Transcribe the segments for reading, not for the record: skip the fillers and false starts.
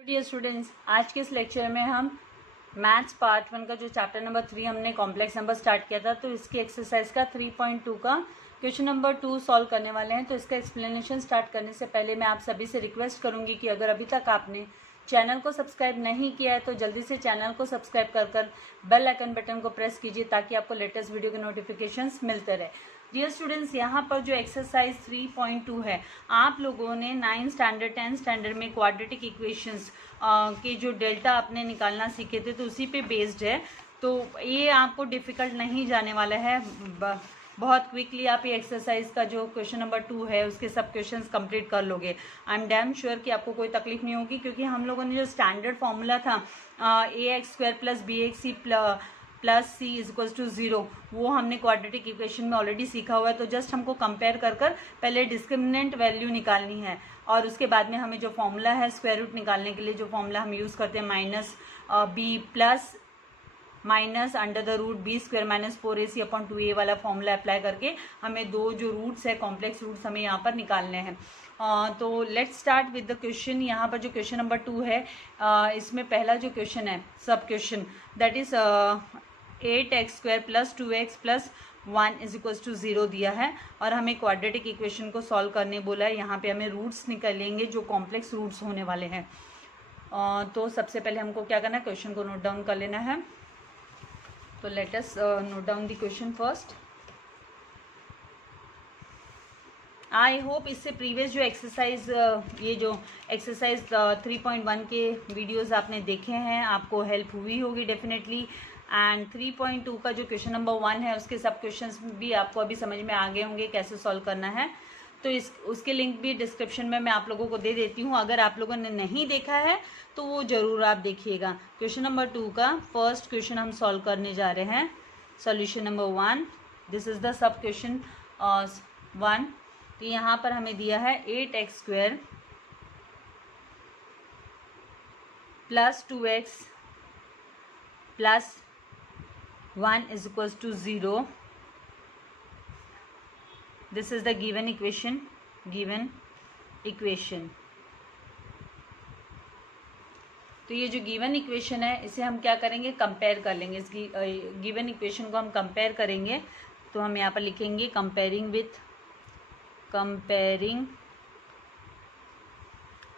Dear students, आज के इस लेक्चर में हम मैथ्स पार्ट 1 का जो चैप्टर नंबर 3 हमने कॉम्प्लेक्स नंबर स्टार्ट किया था, तो इसकी एक्सरसाइज का 3.2 का क्वेश्चन नंबर 2 सॉल्व करने वाले हैं। तो इसका एक्सप्लेनेशन स्टार्ट करने से पहले मैं आप सभी से रिक्वेस्ट करूंगी कि अगर अभी तक आपने चैनल को सब्सक्राइब नहीं किया है तो जल्दी से चैनल को सब्सक्राइब कर बेल आइकन बटन को प्रेस कीजिए ताकि आपको लेटेस्ट वीडियो के नोटिफिकेशंस मिलते रहे। डियर स्टूडेंट्स, यहाँ पर जो एक्सरसाइज 3.2 है, आप लोगों ने 9th स्टैंडर्ड 10th स्टैंडर्ड में क्वाड्रेटिक इक्वेशंस के जो डेल्टा आपने निकालना सीखे थे तो उसी पे बेस्ड है। तो ये आपको डिफ़िकल्ट नहीं जाने वाला है। बहुत क्विकली आप ये एक्सरसाइज का जो क्वेश्चन नंबर 2 है उसके सब क्वेश्चंस कंप्लीट कर लोगे। आई एम डैम श्योर कि आपको कोई तकलीफ नहीं होगी, क्योंकि हम लोगों ने जो स्टैंडर्ड फॉर्मूला था ax² + bxc प्लस c = 0 वो हमने क्वाड्रेटिक इक्वेशन में ऑलरेडी सीखा हुआ है। तो जस्ट हमको कंपेयर कर पहले डिस्क्रिमिनेंट वैल्यू निकालनी है और उसके बाद में हमें जो फॉर्मूला है स्क्वायर रूट निकालने के लिए जो फॉर्मूला हम यूज़ करते हैं minus under the root b² - 4ac/2a वाला फॉर्मूला अप्लाई करके हमें दो जो रूट्स है कॉम्प्लेक्स रूट्स हमें यहाँ पर निकालने हैं। तो let's start with the question. यहाँ पर जो क्वेश्चन नंबर 2 है, इसमें पहला जो क्वेश्चन है सब question, that is 8x² + 2x + 1 = 0 दिया है और हमें क्वाड्रेटिक इक्वेशन को सॉल्व करने बोला है। यहाँ पे हमें रूट्स निकालेंगे जो कॉम्प्लेक्स रूट्स होने वाले हैं। तो सबसे पहले हमको क्या करना है, क्वेश्चन को नोट डाउन कर लेना है। तो let us note down the question first. I hope इससे प्रीवियस जो एक्सरसाइज ये जो एक्सरसाइज 3.1 के वीडियोस आपने देखे हैं आपको हेल्प हुई होगी डेफिनेटली। एंड 3.2 का जो क्वेश्चन नंबर 1 है उसके सब क्वेश्चंस भी आपको अभी समझ में आ गए होंगे कैसे सॉल्व करना है। तो उसके लिंक भी डिस्क्रिप्शन में मैं आप लोगों को दे देती हूँ। अगर आप लोगों ने नहीं देखा है तो वो ज़रूर आप देखिएगा। क्वेश्चन नंबर 2 का फर्स्ट क्वेश्चन हम सॉल्व करने जा रहे हैं। Solution number 1, this is the sub question 1। तो यहाँ पर हमें दिया है 8x² + 2x + 1 = 0। This is the given equation. तो ये जो गिवन इक्वेशन है इसे हम क्या करेंगे, कंपेयर कर लेंगे। इस गिवन इक्वेशन को हम कंपेयर करेंगे। तो हम यहाँ पर लिखेंगे कंपेयरिंग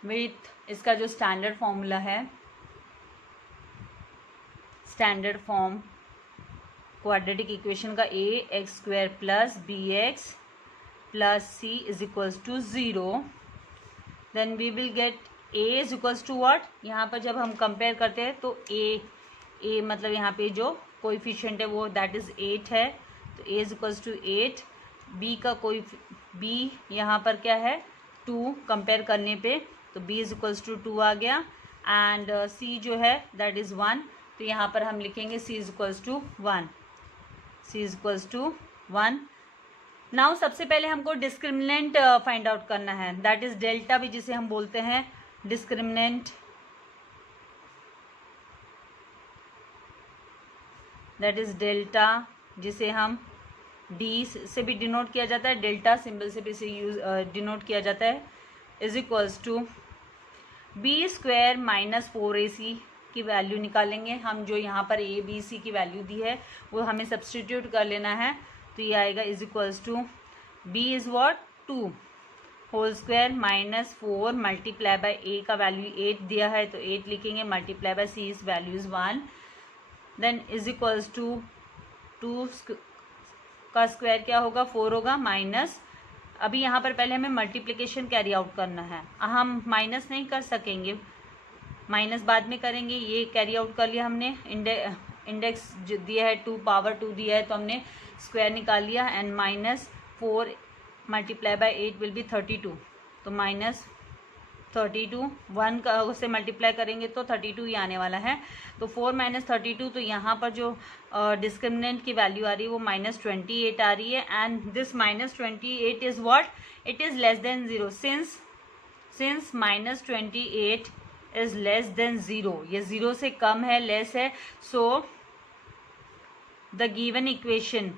विथ इसका जो स्टैंडर्ड फॉर्मूला है, स्टैंडर्ड फॉर्म क्वाड्रेटिक इक्वेशन का ax² + bx + c = 0। Then we will get a = what। यहाँ पर जब हम कंपेयर करते हैं तो a मतलब यहाँ पे जो कोएफिशिएंट है वो दैट इज 8 है, तो a = 8। b का कोई b यहाँ पर क्या है 2, कंपेयर करने पे तो b = 2 आ गया। एंड c जो है दैट इज़ 1, तो यहाँ पर हम लिखेंगे c = 1। नाउ सबसे पहले हमको डिस्क्रिमिनेंट फाइंड आउट करना है, दैट इज डेल्टा भी जिसे हम बोलते हैं डिस्क्रिमिनेंट, दैट इज डेल्टा जिसे हम डी से भी डिनोट किया जाता है, डेल्टा सिंबल से भी इसे डिनोट किया जाता है, = b² - 4ac की वैल्यू निकालेंगे हम। जो यहाँ पर a b c की वैल्यू दी है वो हमें सब्सटीट्यूट कर लेना है। तो ये आएगा = b is what 2 whole square - 4 multiply by a का वैल्यू 8 दिया है तो 8 लिखेंगे, मल्टीप्लाई बाय c इस वैल्यू इज़ 1। देन = 2 का स्क्वायर क्या होगा 4 होगा, माइनस अभी यहाँ पर पहले हमें मल्टीप्लिकेशन कैरी आउट करना है, हम माइनस नहीं कर सकेंगे, माइनस बाद में करेंगे। ये कैरी आउट कर लिया हमने, इंडेक्स जो दिया है 2 पावर 2 दिया है तो हमने स्क्वायर निकाल लिया। And -4 multiply bye 8 will be 32, तो -32 1 का से मल्टीप्लाई करेंगे तो 32 ही आने वाला है। तो 4 - 32, तो यहाँ पर जो डिस्क्रिमिनेंट की वैल्यू आ रही है वो -28 आ रही है। And this -28 is what, it is less than 0। Since -28 is less than 0, ये 0 से कम है, लेस है, सो द गिवन इक्वेशन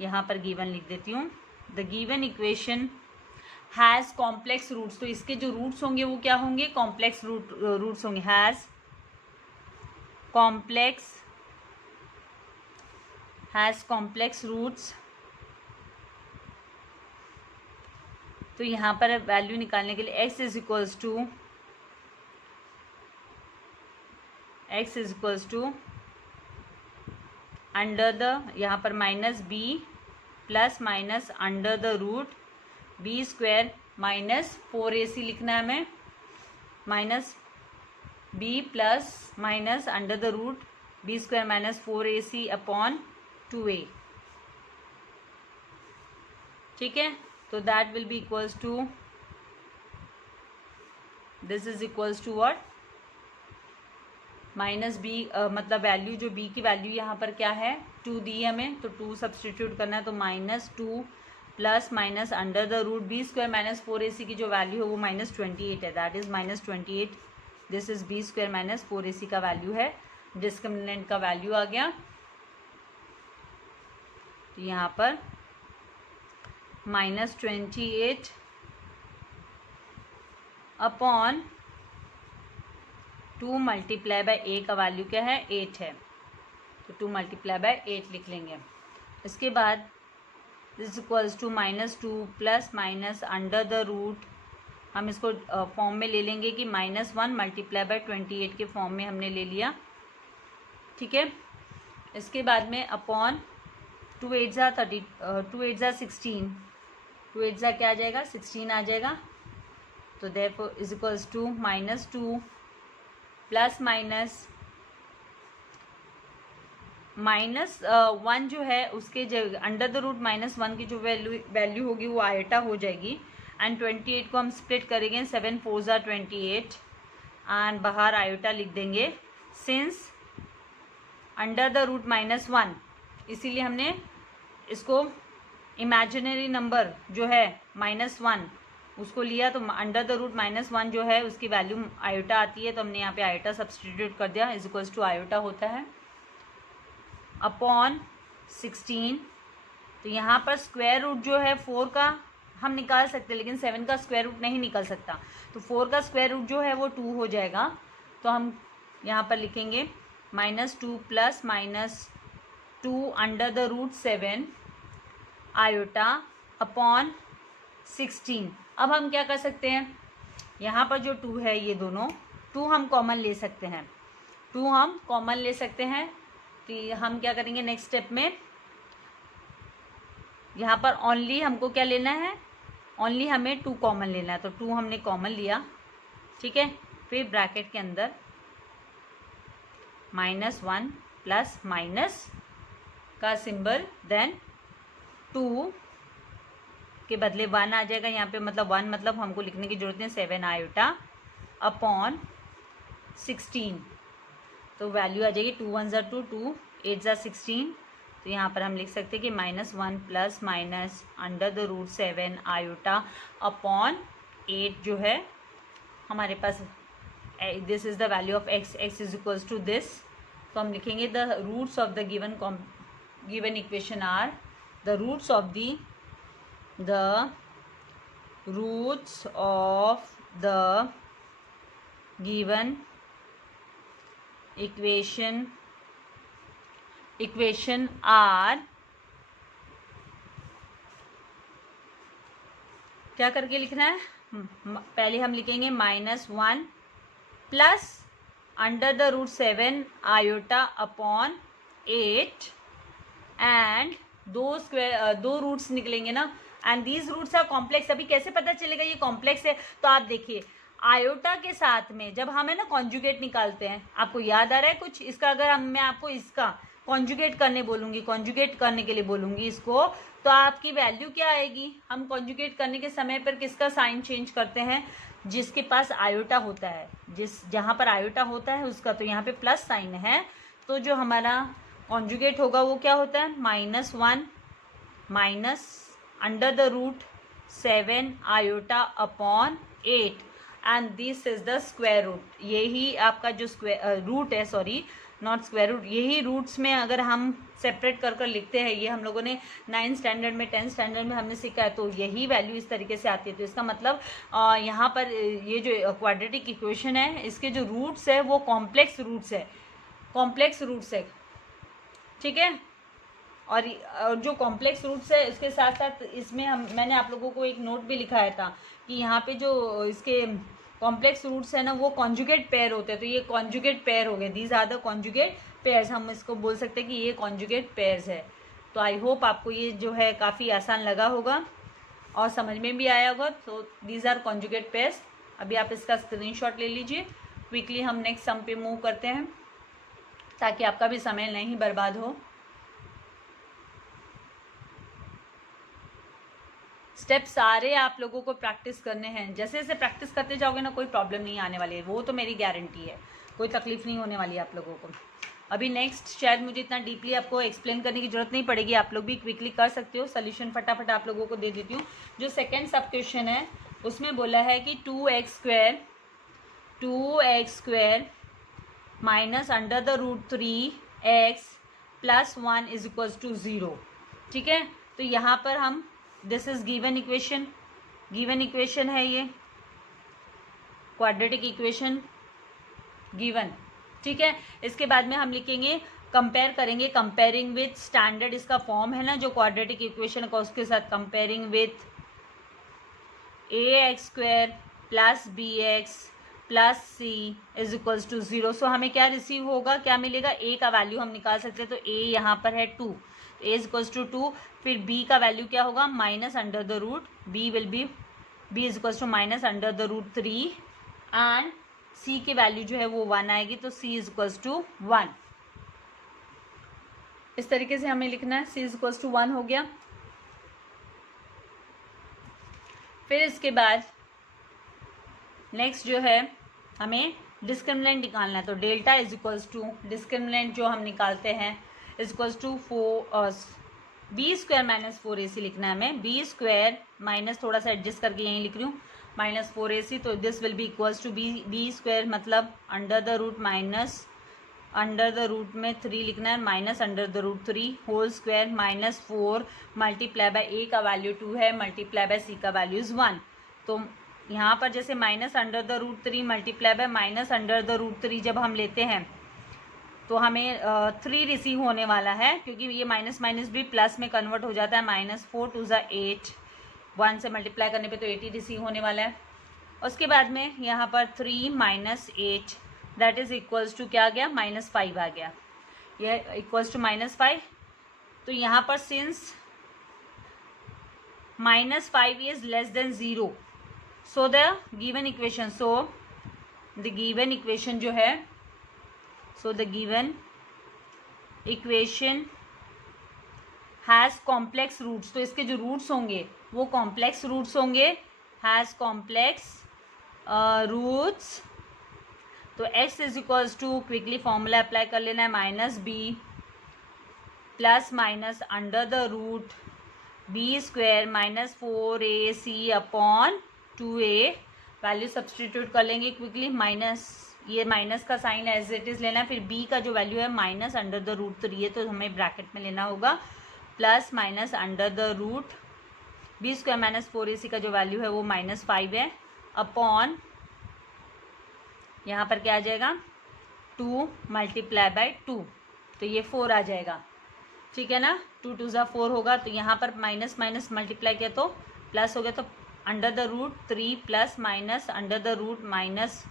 यहाँ पर गिवन लिख देती हूँ। The given equation has complex roots, तो इसके जो रूट्स होंगे वो क्या होंगे, कॉम्प्लेक्स रूट्स होंगे। Has complex roots. तो यहाँ पर वैल्यू निकालने के लिए x is equals to under the, यहाँ पर minus B plus minus under the root B square minus 4ac लिखना है हमें, minus B plus minus under the root B square minus 4ac upon 2a। ठीक है, तो that will be equals to, this is equals to what, minus B, मतलब value जो b की value यहाँ पर क्या है 2 दी हमें, तो 2 सब्सटीट्यूट करना है, तो -2 plus minus under the root B square minus 4ac की जो वैल्यू है वो -28 है, that is -28। This is B square minus 4ac का वैल्यू है, डिस्क्रिमिनेंट का वैल्यू आ गया। तो यहाँ पर -28 अपॉन 2 मल्टीप्लाई बाय a का वैल्यू क्या है 8 है, तो 2 मल्टीप्लाई बाय 8 लिख लेंगे। इसके बाद this equals to -2 plus minus under the root, हम इसको फॉर्म में ले लेंगे कि -1 मल्टीप्लाई बाय 28 के फॉर्म में हमने ले लिया। ठीक है, इसके बाद में अपॉन 2 8 जा 16, 2 8 जा क्या आ जाएगा 16 आ जाएगा। तो therefore is equals to -2 plus -1 जो है उसके अंडर द रूट -1 की जो वैल्यू होगी वो आयोटा हो जाएगी। एंड 28 को हम स्प्लिट करेंगे, 7 4 जा 28 एंड बाहर आयोटा लिख देंगे। सिंस अंडर द रूट -1, इसीलिए हमने इसको इमेजिनरी नंबर जो है -1 उसको लिया, तो अंडर द रूट -1 जो है उसकी वैल्यू आयोटा आती है, तो हमने यहाँ पे आयोटा सब्सटीट्यूट कर दिया, इज इक्वल्स टू आयोटा होता है अपॉन 16। तो यहाँ पर स्क्वायर रूट जो है 4 का हम निकाल सकते हैं, लेकिन 7 का स्क्वायर रूट नहीं निकल सकता, तो 4 का स्क्वायर रूट जो है वो 2 हो जाएगा। तो हम यहाँ पर लिखेंगे -2 plus -2 under the root 7 iota upon 16। अब हम क्या कर सकते हैं, यहाँ पर जो 2 है ये दोनों 2 हम कॉमन ले सकते हैं, 2 हम कॉमन ले सकते हैं। तो हम क्या करेंगे नेक्स्ट स्टेप में, यहाँ पर ओनली हमको क्या लेना है, ओनली हमें 2 कॉमन लेना है, तो 2 हमने कॉमन लिया। ठीक है, फिर ब्रैकेट के अंदर -1 प्लस माइनस का सिंबल, देन 2 के बदले 1 आ जाएगा यहाँ पे, मतलब 1 मतलब हमको लिखने की जरूरत नहीं, 7 आयोटा अपॉन 16। तो वैल्यू आ जाएगी 2 1 जा 2, 2 8 जा 16। तो यहाँ पर हम लिख सकते हैं कि -1 plus minus under the root 7 iota upon 8 जो है हमारे पास, this is the value of x, x is equals to this. तो हम लिखेंगे the roots of the given equation are, the roots of the given equation are, क्या करके लिखना है, पहले हम लिखेंगे -1 plus under the root 7 iota upon 8 and 2 roots निकलेंगे ना, and these roots are complex. अभी कैसे पता चलेगा ये कॉम्प्लेक्स है, तो आप देखिए आयोटा के साथ में जब हम है ना कॉन्जुगेट निकालते हैं, आपको याद आ रहा है कुछ इसका, अगर मैं आपको इसका कॉन्जुगेट करने बोलूँगी, कॉन्जुगेट करने के लिए बोलूँगी इसको, तो आपकी वैल्यू क्या आएगी, हम कॉन्जुगेट करने के समय पर किसका साइन चेंज करते हैं, जिसके पास आयोटा होता है, जहाँ पर आयोटा होता है उसका, तो यहाँ पे प्लस साइन है, तो जो हमारा कॉन्जुगेट होगा वो क्या होता है -1 minus under the root 7 iota upon 8 and this is the square root. यही आपका जो स्क्वायर रूट है, सॉरी नॉट स्क्वायर रूट। यही रूट्स में अगर हम सेपरेट कर कर लिखते हैं, ये हम लोगों ने 9th स्टैंडर्ड में 10th स्टैंडर्ड में हमने सीखा है, तो यही वैल्यू इस तरीके से आती है। तो इसका मतलब यहाँ पर ये जो क्वाड्रेटिक इक्वेशन है, इसके जो रूट्स है वो कॉम्प्लेक्स रूट्स है, कॉम्प्लेक्स रूट्स है, ठीक है। और जो कॉम्प्लेक्स रूट्स है उसके साथ साथ इसमें मैंने आप लोगों को एक नोट भी लिखाया था कि यहाँ पे जो इसके कॉम्प्लेक्स रूट्स है ना वो कॉन्जुगेट पेयर होते हैं। तो ये कॉन्जुगेट पेयर हो गए, these are the conjugate pairs, हम इसको बोल सकते हैं कि ये कॉन्जुगेट पेयर्स है। तो आई होप आपको ये जो है काफ़ी आसान लगा होगा और समझ में भी आया होगा। तो दीज आर कॉन्जुगेट पेयर्स। अभी आप इसका स्क्रीनशॉट ले लीजिए। क्विकली हम नेक्स्ट सम पे मूव करते हैं ताकि आपका भी समय नहीं बर्बाद हो। स्टेप सारे आप लोगों को प्रैक्टिस करने हैं। जैसे जैसे प्रैक्टिस करते जाओगे ना, कोई प्रॉब्लम नहीं आने वाली है, वो तो मेरी गारंटी है, कोई तकलीफ नहीं होने वाली है आप लोगों को। अभी नेक्स्ट शायद मुझे इतना डीपली आपको एक्सप्लेन करने की जरूरत नहीं पड़ेगी, आप लोग भी क्विकली कर सकते हो। सोल्यूशन फटाफट आप लोगों को दे देती हूँ। जो सेकेंड सब क्वेश्चन है उसमें बोला है कि 2x square minus under the root 3x plus 1 is equals to 0, ठीक है। तो यहाँ पर हम this is given equation, given equation है ये क्वाड्रेटिक इक्वेशन गिवन, ठीक है। इसके बाद में हम लिखेंगे, कंपेयर करेंगे, कंपेयरिंग विथ स्टैंडर्ड इसका फॉर्म है ना जो क्वाड्रेटिक इक्वेशन का, उसके साथ comparing with ax square plus bx plus c is equals to 0। So हमें क्या रिसीव होगा, क्या मिलेगा, a का वैल्यू हम निकाल सकते हैं। तो a यहाँ पर है 2, a इज इक्वल्स टू 2। फिर b का वैल्यू क्या होगा, minus under the root, b will be b is equals to minus under the root 3 and c की वैल्यू जो है वो 1 आएगी। तो c इज इक्वल्स टू 1। इस तरीके से हमें लिखना है, c इज इक्वल्स टू 1 हो गया। फिर इसके बाद नेक्स्ट जो है हमें डिस्क्रिमिनेंट निकालना है। तो delta is equals to discriminant जो हम निकालते हैं is equals to B square minus 4ac लिखना है हमें। बी स्क्वायर माइनस थोड़ा सा एडजस्ट करके यहीं लिख रही हूँ माइनस 4ac। तो this will be equals to B square मतलब under the root minus under the root में 3 लिखना है, minus under the root 3 whole square minus 4 multiply by a का वैल्यू 2 है मल्टीप्लाई बाय c का वैल्यू इज 1। तो यहाँ पर जैसे minus under the root 3 multiply by minus under the root 3 जब हम लेते हैं तो हमें 3 रिसीव होने वाला है, क्योंकि ये माइनस माइनस भी प्लस में कन्वर्ट हो जाता है। माइनस 4 टू ज़ा 8, 1 से मल्टीप्लाई करने पे तो 80 रिसीव होने वाला है। उसके बाद में यहाँ पर 3 minus 8 that is equals to क्या आ गया, माइनस 5 आ गया, यह इक्वल्स टू माइनस 5। तो यहाँ पर since minus 5 is less than 0, so the given equation, so the given equation जो है, so the given equation has complex roots. तो इसके जो रूट्स होंगे वो कॉम्प्लेक्स रूट्स होंगे, हैज़ कॉम्प्लेक्स रूट्स। तो x is equals to quickly formula apply कर लेना है, minus B plus minus under the root B square minus 4ac upon 2a। Value substitute कर लेंगे क्विकली, माइनस ये माइनस का साइन एज इट इज लेना है। फिर b का जो वैल्यू है माइनस अंडर द रूट 3 है तो हमें ब्रैकेट में लेना होगा, plus minus under the root B square minus 4ac का जो वैल्यू है वो माइनस 5 है अपॉन यहाँ पर क्या आ जाएगा 2 मल्टीप्लाई बाय 2, तो ये 4 आ जाएगा, ठीक है ना। 2 टू ज़ा 4 होगा। तो यहाँ पर माइनस माइनस मल्टीप्लाई किया तो प्लस हो गया, तो under the root 3 plus minus under the root minus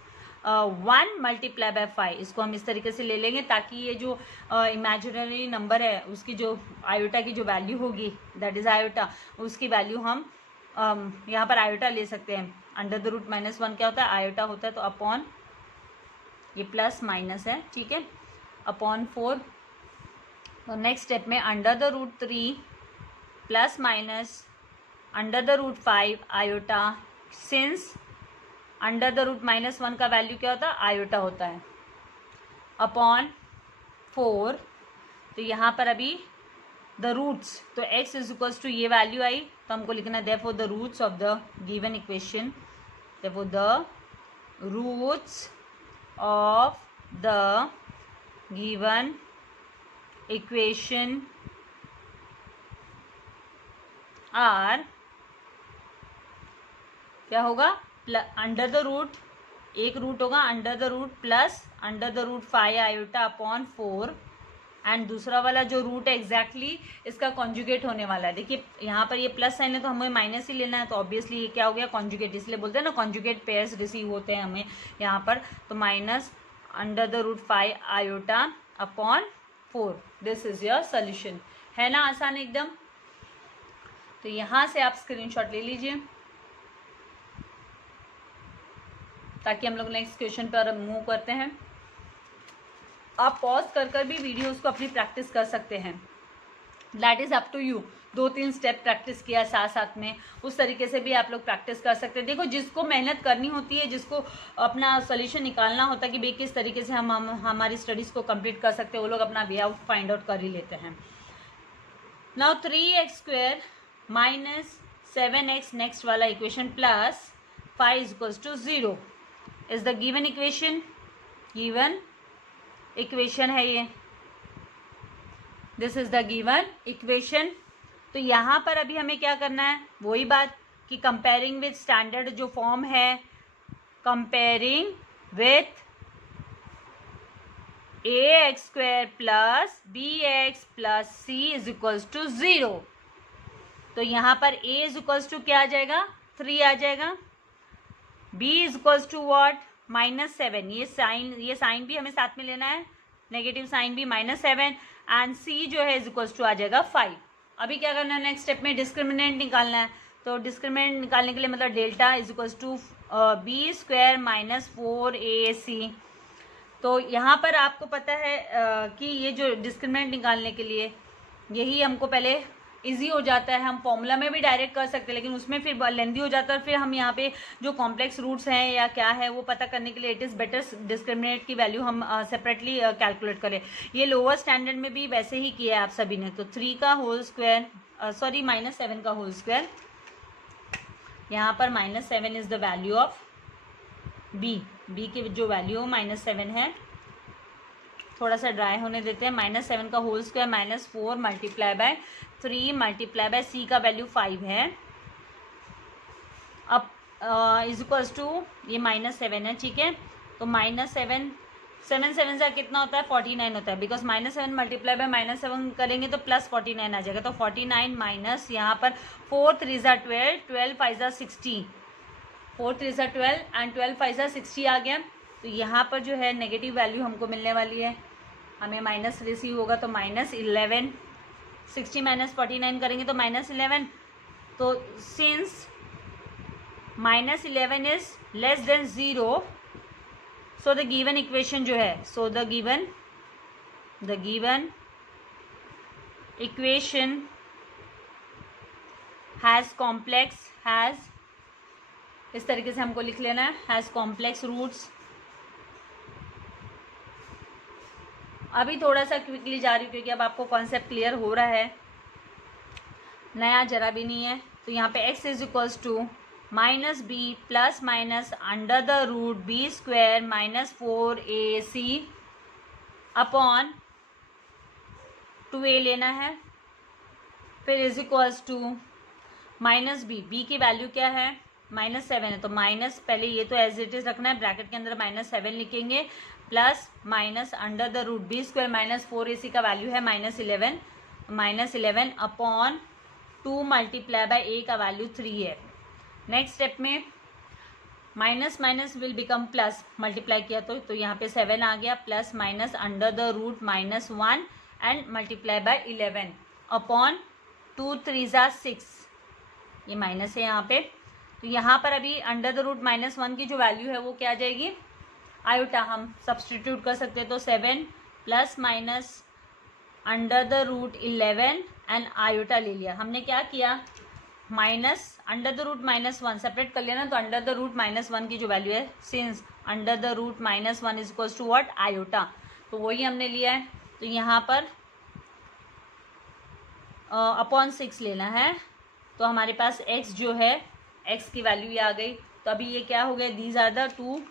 1 multiply by 5। इसको हम इस तरीके से ले लेंगे ताकि ये जो इमेजिनरी नंबर है उसकी जो आयोटा की जो वैल्यू होगी दैट इज आयोटा, उसकी वैल्यू हम यहाँ पर आयोटा ले सकते हैं। अंडर द रूट माइनस 1 क्या होता है, आयोटा होता है। तो अपॉन ये प्लस माइनस है, ठीक है, अपॉन 4। तो नेक्स्ट स्टेप में under the root 3 plus minus under the root 5 iota, since under the root minus 1 का वैल्यू क्या होता है, आयोटा होता है, अपॉन 4। तो यहाँ पर अभी द रूट्स, तो x इज इक्वल्स टू ये वैल्यू आई, तो हमको लिखना है therefore the roots of the given equation, therefore the roots of the given equation are क्या होगा, अंडर द रूट, एक रूट होगा under the root plus under the root 5 iota upon 4, and दूसरा वाला जो रूट है एग्जैक्टली इसका conjugate होने वाला है। देखिए यहाँ पर ये प्लस साइन है तो हमें माइनस ही लेना है, तो ऑब्वियसली ये क्या हो गया, कॉन्जुगेट, इसलिए बोलते हैं ना कॉन्जुगेट पेयर्स रिसीव होते हैं हमें यहाँ पर। तो minus under the root 5 iota upon 4, this is your solution. है ना आसान एकदम। तो यहाँ से आप स्क्रीनशॉट ले लीजिए ताकि हम लोग नेक्स्ट क्वेश्चन पर मूव करते हैं। आप पॉज कर भी वीडियोस को अपनी प्रैक्टिस कर सकते हैं, that is up to you. 2-3 step practice किया साथ साथ में, उस तरीके से भी आप लोग प्रैक्टिस कर सकते हैं। देखो जिसको मेहनत करनी होती है, जिसको अपना सोल्यूशन निकालना होता है कि भाई किस तरीके से हम हमारी स्टडीज़ को कंप्लीट कर सकते हैं, वो लोग अपना वे आउट फाइंड आउट कर ही लेते हैं। Now 3x² minus 7x next वाला equation plus 5 = 0 is the given equation. Given equation है ये, this is the given equation. तो यहाँ पर अभी हमें क्या करना है, वही बात कि कंपेयरिंग विथ स्टैंडर्ड जो फॉर्म है, comparing with ax² plus bx plus c is equals to 0। तो यहाँ पर a इज इक्वल्स टू क्या आ जाएगा, 3 आ जाएगा, b is equals to what, -7। ये साइन भी हमें साथ में लेना है, नेगेटिव साइन भी -7, एंड c जो है इज इक्वल्स टू आ जाएगा 5। अभी क्या करना है, नेक्स्ट स्टेप में डिस्क्रिमिनेंट निकालना है। तो डिस्क्रिमिनेंट निकालने के लिए मतलब delta is equals to b² minus 4ac। तो यहाँ पर आपको पता है कि ये जो डिस्क्रिमिनेंट निकालने के लिए यही हमको पहले इजी हो जाता है, हम फॉर्मूला में भी डायरेक्ट कर सकते हैं, लेकिन उसमें फिर लेंदी हो जाता है। फिर हम यहाँ पे जो कॉम्प्लेक्स रूट्स हैं या क्या है वो पता करने के लिए इट इज़ बेटर डिस्क्रिमिनेंट की वैल्यू हम सेपरेटली कैलकुलेट करें। ये लोअर स्टैंडर्ड में भी वैसे ही किया है आप सभी ने। तो 3 का होल स्क्वायर, सॉरी -7 का होल स्क्वायर, यहाँ पर -7 is the value of b की जो वैल्यू -7 है। थोड़ा सा ड्राई होने देते हैं। -7 का whole square -4 multiply by 3 multiply by c का वैल्यू 5 है। अब इज इक्वल्स टू ये -7 है, ठीक है। तो -7 7 7 से कितना होता है, 49 होता है, बिकॉज -7 मल्टीप्लाई बाय -7 करेंगे तो +49 आ जाएगा। तो 49 माइनस यहाँ पर 4 3 12, 12 5 60, 4 3 12 एंड 12 5 60 आ गया। तो यहाँ पर जो है नेगेटिव वैल्यू हमको मिलने वाली है, हमें माइनस रिसीव होगा। तो -11, 60 माइनस 49 करेंगे तो -11। तो since -11 is less than 0, so the given equation जो है, so the given equation has complex, has, इस तरीके से हमको लिख लेना है, हैज़ कॉम्प्लेक्स रूट्स। अभी थोड़ा सा क्विकली जा रही हूँ क्योंकि अब आपको कॉन्सेप्ट क्लियर हो रहा है, नया जरा भी नहीं है। तो यहाँ पे x is equals to -b plus minus under the root b² minus 4ac upon 2a लेना है। फिर इज इक्वल्स टू -b की वैल्यू क्या है, -7 है, तो माइनस, पहले ये तो एज इट इज रखना है, ब्रैकेट के अंदर -7 लिखेंगे, plus minus under the root b² minus 4ac का वैल्यू है -11 अपॉन 2 मल्टीप्लाई बाय a का वैल्यू 3 है। नेक्स्ट स्टेप में minus minus will become plus, multiply किया तो यहाँ पे 7 आ गया, plus minus under the root -1 and multiply by 11 upon 2 3 6, ये माइनस है यहाँ पे। तो यहाँ पर अभी अंडर द रूट -1 की जो वैल्यू है वो क्या आ जाएगी, आयोटा, हम सब्सटीट्यूट कर सकते हैं। तो 7 plus minus under the root 11 and iota ले लिया। हमने क्या किया, minus under the root -1 separate कर लिया ना, तो अंडर द रूट -1 की जो वैल्यू है, since under the root -1 is equals to what, iota, तो वही हमने लिया है। तो यहाँ पर अपॉन 6 लेना है। तो हमारे पास x जो है, x की वैल्यू ये आ गई। तो अभी ये क्या हो गया, दीज आर द टू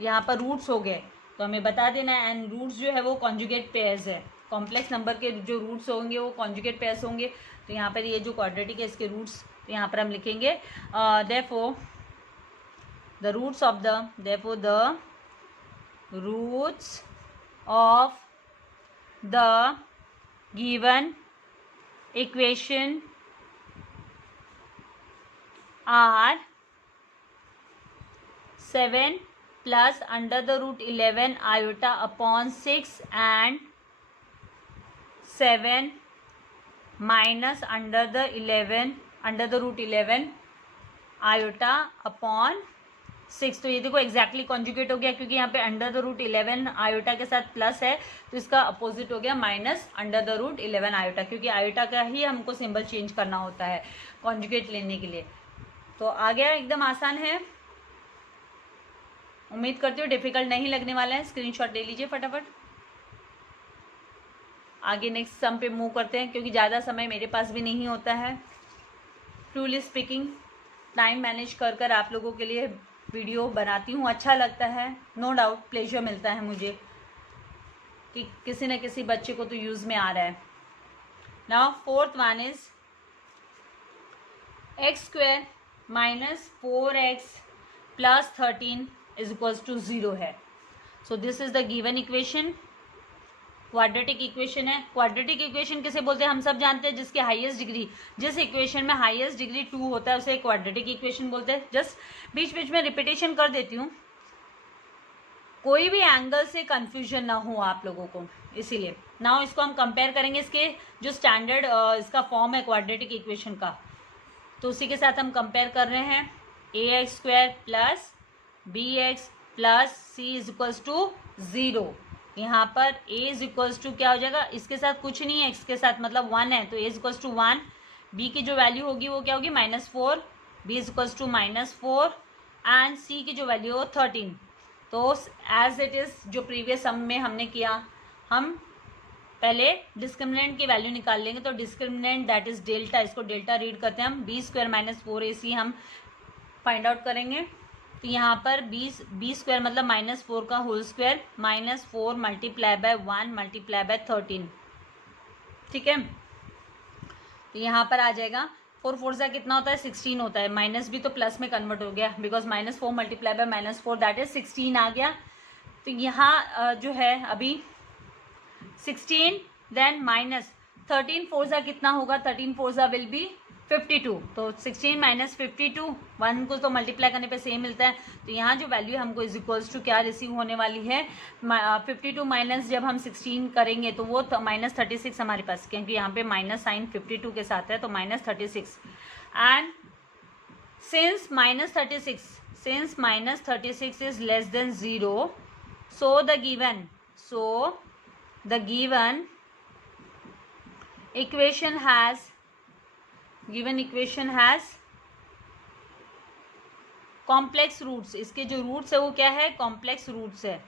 यहाँ पर रूट्स हो गए, तो हमें बता देना है। एंड रूट्स जो है वो कॉन्जुगेट पेयर्स है, कॉम्प्लेक्स नंबर के जो रूट्स होंगे वो कॉन्जुगेट पेयर्स होंगे। तो यहाँ पर ये जो क्वाड्रेटिक है इसके रूट्स, तो यहाँ पर हम लिखेंगे therefore the roots of the roots of the given equation are 7 plus under the root 11 iota upon 6 and 7 minus under the root 11 iota upon 6। तो ये देखो एग्जैक्टली कॉन्जुगेट हो गया, क्योंकि यहाँ पे अंडर द रूट 11 आयोटा के साथ प्लस है, तो इसका अपोजिट हो गया minus under the root 11 iota, क्योंकि आयोटा का ही हमको सिंबल चेंज करना होता है कॉन्जुगेट लेने के लिए। तो आ गया, एकदम आसान है, उम्मीद करती हूँ डिफिकल्ट नहीं लगने वाला है। स्क्रीनशॉट ले लीजिए फटाफट। आगे नेक्स्ट सम पे मूव करते हैं, क्योंकि ज़्यादा समय मेरे पास भी नहीं होता है। ट्रूली स्पीकिंग टाइम मैनेज कर कर आप लोगों के लिए वीडियो बनाती हूँ, अच्छा लगता है, नो डाउट प्लेजर मिलता है मुझे कि किसी न किसी बच्चे को तो यूज़ में आ रहा है। Now fourth one is x² minus 4x plus 13 is equals to 0 है। So this is the given equation, quadratic equation है। क्वाड्रेटिक इक्वेशन किसे बोलते हैं हम सब जानते हैं, जिसके हाईएस्ट डिग्री, जिस इक्वेशन में हाईएस्ट डिग्री 2 होता है उसे क्वाड्रेटिक इक्वेशन बोलते हैं। जस्ट बीच बीच में रिपीटेशन कर देती हूँ, कोई भी एंगल से कंफ्यूजन ना हो आप लोगों को, इसीलिए। नाउ इसको हम कंपेयर करेंगे, इसके जो स्टैंडर्ड इसका फॉर्म है क्वाड्रेटिक इक्वेशन का, तो उसी के साथ हम कंपेयर कर रहे हैं। ax² plus bx plus c is equals to 0। यहाँ पर a इज इक्वल्स टू क्या हो जाएगा, इसके साथ कुछ नहीं है, x के साथ मतलब 1 है, तो a is equals to 1। b की जो वैल्यू होगी वो क्या होगी -4, b is equals to -4 and c की जो वैल्यू हो 13। तो एज इट इज जो प्रीवियस सम में हमने किया, हम पहले डिस्क्रिमिनेंट की वैल्यू निकाल लेंगे। तो डिस्क्रिमिनेंट दैट इज डेल्टा, इसको डेल्टा रीड करते हैं हम, b² माइनस 4ac हम फाइंड आउट करेंगे। तो यहाँ पर b² मतलब -4 का whole square, -4 multiply by 1 multiply by 13, ठीक है। तो यहाँ पर आ जाएगा 4 4 से कितना होता है 16 होता है, माइनस भी तो प्लस में कन्वर्ट हो गया, because -4 multiply bye -4 that is 16 आ गया। तो यहाँ जो है अभी 16 देन माइनस 13 4 से कितना होगा, 13 4 से विल बी 52। तो 16 माइनस 52, 1 को तो मल्टीप्लाई करने पे सेम मिलता है। तो यहाँ जो वैल्यू हमको इज इक्वल्स टू क्या रिसीव होने वाली है, 52 माइनस जब हम 16 करेंगे तो वो -36 हमारे पास, क्योंकि यहाँ पे माइनस साइन 52 के साथ है, तो -36। And since -36 is less than 0, so the given equation has complex roots. इसके जो रूट्स है वो क्या है, कॉम्प्लेक्स रूट्स है।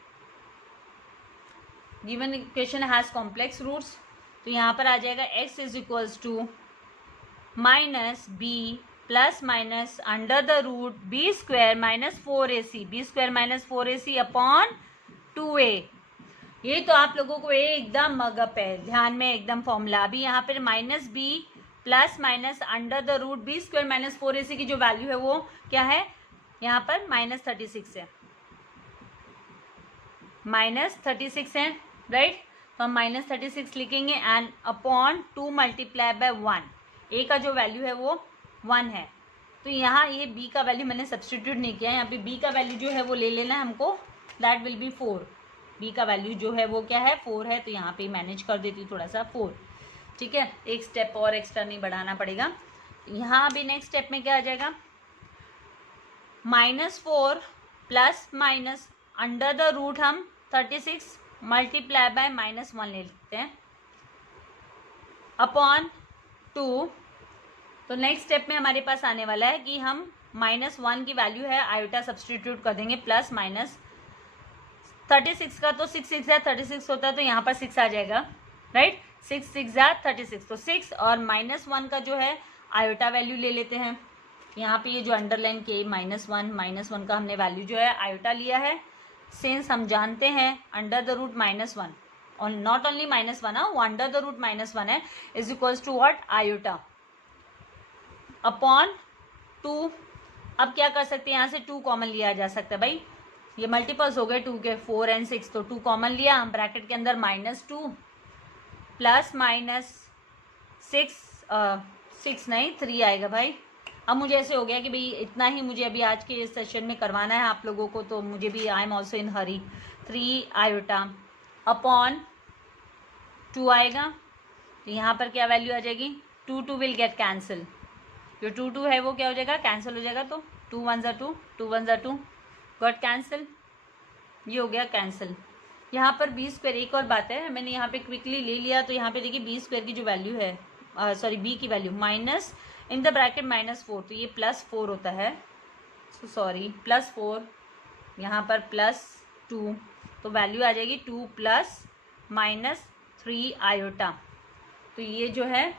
Given equation has complex roots. तो यहाँ पर आ जाएगा x is equals to -b plus minus under the root b² minus 4ac upon 2a। ये तो आप लोगों को एकदम मगअप है, ध्यान में एकदम फॉर्मूला। अभी यहाँ पर -b plus minus under the root b² minus 4ac की जो वैल्यू है वो क्या है, यहाँ पर -36 है, -36 है, राइट। तो हम -36 लिखेंगे and upon 2 multiply by 1, a का जो वैल्यू है वो 1 है। तो यहाँ ये b का वैल्यू मैंने सब्सटीट्यूट नहीं किया है, यहाँ पे b का वैल्यू जो है वो ले लेना है हमको, दैट विल बी 4। b का वैल्यू जो है वो क्या है 4 है, तो यहाँ पे मैनेज कर देती हूँ थोड़ा सा 4, ठीक है। एक स्टेप और एक्स्ट्रा नहीं बढ़ाना पड़ेगा। यहाँ अभी नेक्स्ट स्टेप में क्या आ जाएगा, -4 plus minus under the root हम 36 मल्टीप्लाई बाय -1 ले लेते हैं अपॉन 2। तो नेक्स्ट स्टेप में हमारे पास आने वाला है कि हम -1 की वैल्यू है आयोटा सब्सटीट्यूट कर देंगे, प्लस माइनस 36 का तो 6 6 36 होता है, तो यहाँ पर 6 आ जाएगा, राइट। 6 6 36, तो 6 और -1 का जो है आयोटा वैल्यू ले लेते हैं। यहाँ पे ये जो अंडरलाइन के -1 का हमने वैल्यू जो है आयोटा लिया है, सिंस हम जानते हैं अंडर द रूट -1 और नॉट ओनली -1 वो अंडर द रूट -1 है, is equals to what, iota upon 2। अब क्या कर सकते हैं, यहाँ से 2 कॉमन लिया जा सकता है भाई, ये मल्टीपल्स हो गए 2 के, 4 and 6, तो 2 कॉमन लिया हम, ब्रैकेट के अंदर -2 प्लस -6 नहीं 3 आएगा भाई। अब मुझे ऐसे हो गया कि भाई इतना ही मुझे अभी आज के इस सेशन में करवाना है आप लोगों को, तो मुझे भी I am also in Hari. 3 iota upon 2 आएगा, तो यहाँ पर क्या वैल्यू आ जाएगी, 2 विल गेट कैंसिल, जो 2 है वो क्या हो जाएगा, कैंसिल हो जाएगा, तो 2 1 ज़ा 2, 2 1 ज़ा 2 गॉट कैंसिल, ये हो गया कैंसिल। यहाँ पर बी स्क्वायर, एक और बात है, मैंने यहाँ पे क्विकली ले लिया, तो यहाँ पे देखिए बी स्क्वायर की जो वैल्यू है, सॉरी बी की value minus in the bracket -4, तो ये +4 होता है, सॉरी +4, यहाँ पर +2, तो वैल्यू आ जाएगी 2 + -3 आयोटा। तो ये जो है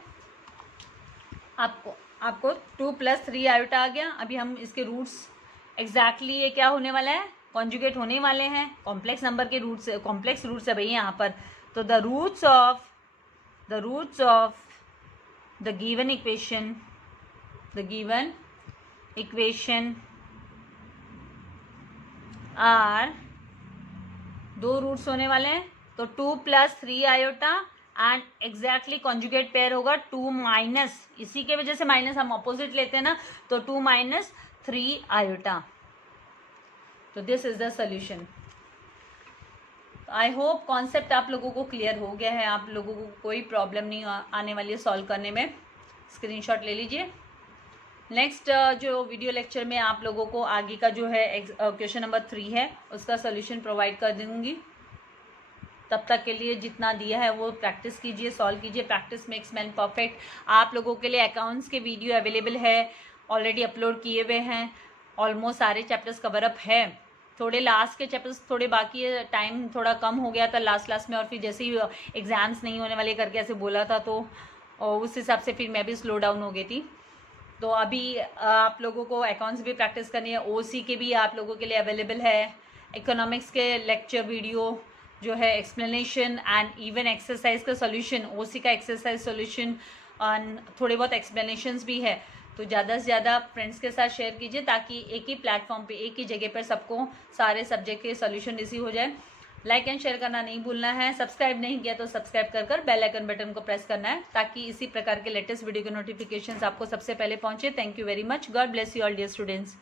आपको 2 + 3 आयोटा आ गया। अभी हम इसके रूट्स एग्जैक्टली ये क्या होने वाला है, कॉन्जुगेट होने वाले हैं, कॉम्प्लेक्स नंबर के रूट्स, कॉम्प्लेक्स रूट्स है भाई यहाँ पर, तो the roots of the given equation are, 2 roots होने वाले हैं, तो 2 + 3 iota and exactly conjugate pair होगा 2 माइनस, इसी के वजह से माइनस हम ऑपोजिट लेते हैं ना, तो 2 - 3 आयोटा। तो this is the solution. I hope concept आप लोगों को क्लियर हो गया है, आप लोगों को कोई प्रॉब्लम नहीं आने वाली है सॉल्व करने में। स्क्रीनशॉट ले लीजिए। नेक्स्ट जो वीडियो लेक्चर में आप लोगों को आगे का जो है क्वेश्चन नंबर 3 है उसका सोल्यूशन प्रोवाइड कर दूंगी। तब तक के लिए जितना दिया है वो प्रैक्टिस कीजिए, सॉल्व कीजिए। Practice makes man perfect. आप लोगों के लिए अकाउंट्स के वीडियो अवेलेबल है, ऑलरेडी अपलोड किए हुए हैं, ऑलमोस्ट सारे चैप्टर्स कवर अप है। थोड़े लास्ट के चैप्टर्स थोड़े बाकी है, टाइम थोड़ा कम हो गया था लास्ट में, और फिर जैसे ही एग्ज़ाम्स नहीं होने वाले करके ऐसे बोला था, तो उस हिसाब से फिर मैं भी स्लो डाउन हो गई थी। तो अभी आप लोगों को अकाउंट्स भी प्रैक्टिस करनी है, ओसी के भी आप लोगों के लिए अवेलेबल है, इकोनॉमिक्स के लेक्चर वीडियो जो है एक्सप्लेनेशन एंड इवन एक्सरसाइज का सॉल्यूशन, ओसी का एक्सरसाइज सॉल्यूशन और थोड़े बहुत एक्सप्लेनेशंस भी है। तो ज़्यादा से ज़्यादा फ्रेंड्स के साथ शेयर कीजिए ताकि एक ही प्लेटफॉर्म पे, एक ही जगह पर सबको सारे सब्जेक्ट के सॉल्यूशन रिसीव हो जाए। लाइक एंड शेयर करना नहीं भूलना है। सब्सक्राइब नहीं किया तो सब्सक्राइब कर बेल आइकन बटन को प्रेस करना है ताकि इसी प्रकार के लेटेस्ट वीडियो के नोटिफिकेशंस आपको सबसे पहले पहुंचे। Thank you very much. God bless you all dear students.